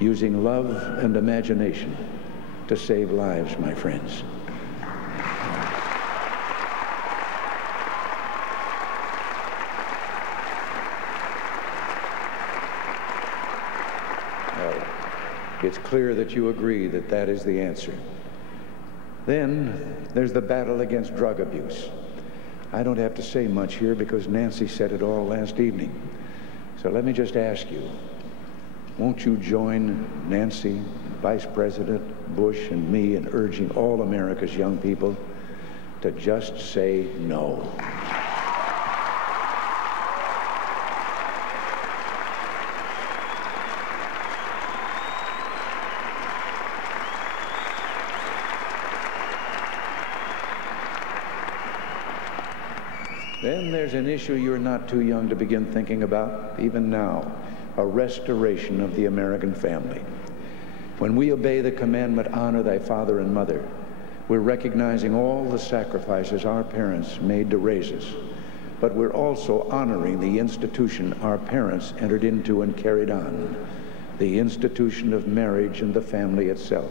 using love and imagination to save lives, my friends. It's clear that you agree that that is the answer. Then there's the battle against drug abuse. I don't have to say much here because Nancy said it all last evening. So let me just ask you, won't you join Nancy, Vice President Bush, and me in urging all America's young people to just say no? Then there's an issue you're not too young to begin thinking about, even now, a restoration of the American family. When we obey the commandment, honor thy father and mother, we're recognizing all the sacrifices our parents made to raise us, but we're also honoring the institution our parents entered into and carried on, the institution of marriage and the family itself.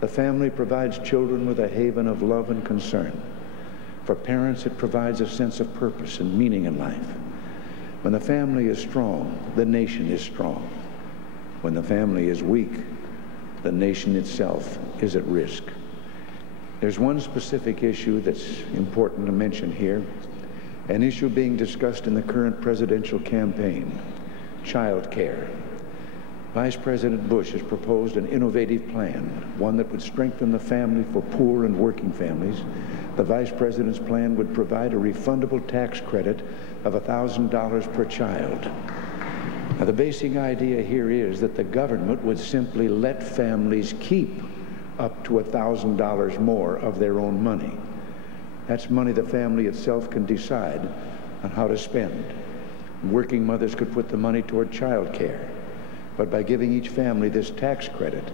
The family provides children with a haven of love and concern. For parents, it provides a sense of purpose and meaning in life. When the family is strong, the nation is strong. When the family is weak, the nation itself is at risk. There's one specific issue that's important to mention here, an issue being discussed in the current presidential campaign: child care. Vice President Bush has proposed an innovative plan, one that would strengthen the family for poor and working families. The Vice President's plan would provide a refundable tax credit of $1,000 per child. Now, the basic idea here is that the government would simply let families keep up to $1,000 more of their own money. That's money the family itself can decide on how to spend. Working mothers could put the money toward child care. But by giving each family this tax credit,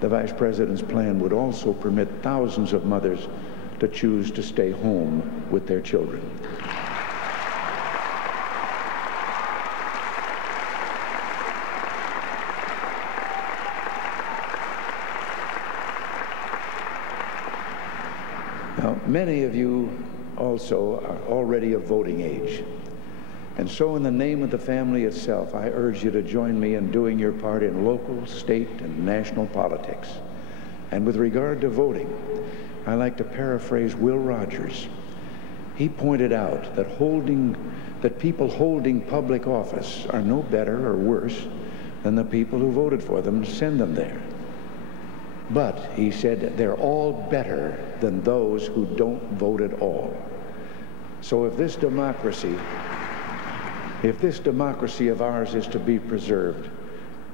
the Vice President's plan would also permit thousands of mothers to choose to stay home with their children. Now, many of you also are already of voting age. And so in the name of the family itself, I urge you to join me in doing your part in local, state, and national politics. And with regard to voting, I like to paraphrase Will Rogers. He pointed out that people holding public office are no better or worse than the people who voted for them to send them there. But, he said, they're all better than those who don't vote at all. So if this democracy of ours is to be preserved,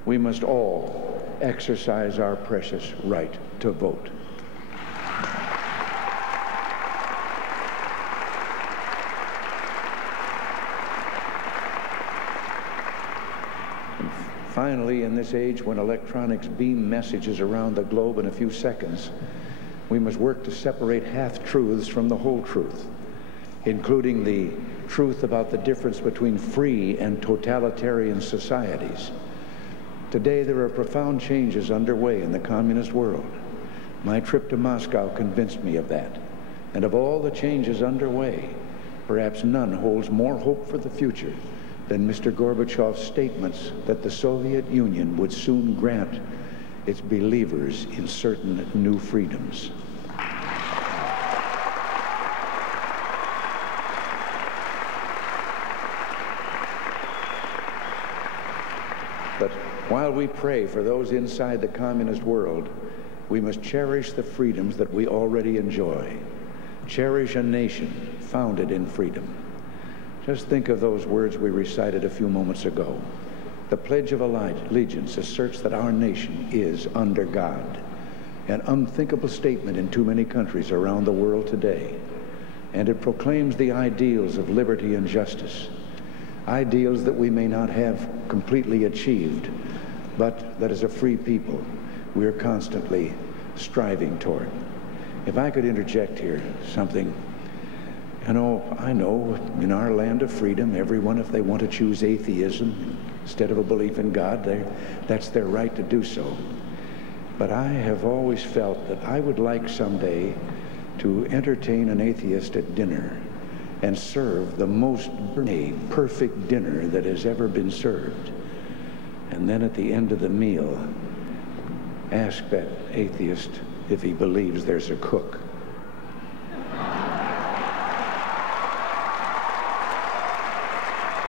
we must all exercise our precious right to vote. And finally, in this age when electronics beam messages around the globe in a few seconds, we must work to separate half-truths from the whole truth, including the truth about the difference between free and totalitarian societies. Today, there are profound changes underway in the communist world. My trip to Moscow convinced me of that. And of all the changes underway, perhaps none holds more hope for the future than Mr. Gorbachev's statements that the Soviet Union would soon grant its believers in certain new freedoms. But while we pray for those inside the communist world, we must cherish the freedoms that we already enjoy. Cherish a nation founded in freedom. Just think of those words we recited a few moments ago. The Pledge of Allegiance asserts that our nation is under God, an unthinkable statement in too many countries around the world today. And it proclaims the ideals of liberty and justice, ideals that we may not have completely achieved, but that as a free people, we are constantly striving toward. If I could interject here something, I know in our land of freedom, everyone, if they want to choose atheism, instead of a belief in God. That's their right to do so. But I have always felt that I would like someday to entertain an atheist at dinner and serve the most perfect dinner that has ever been served. And then at the end of the meal, ask that atheist if he believes there's a cook.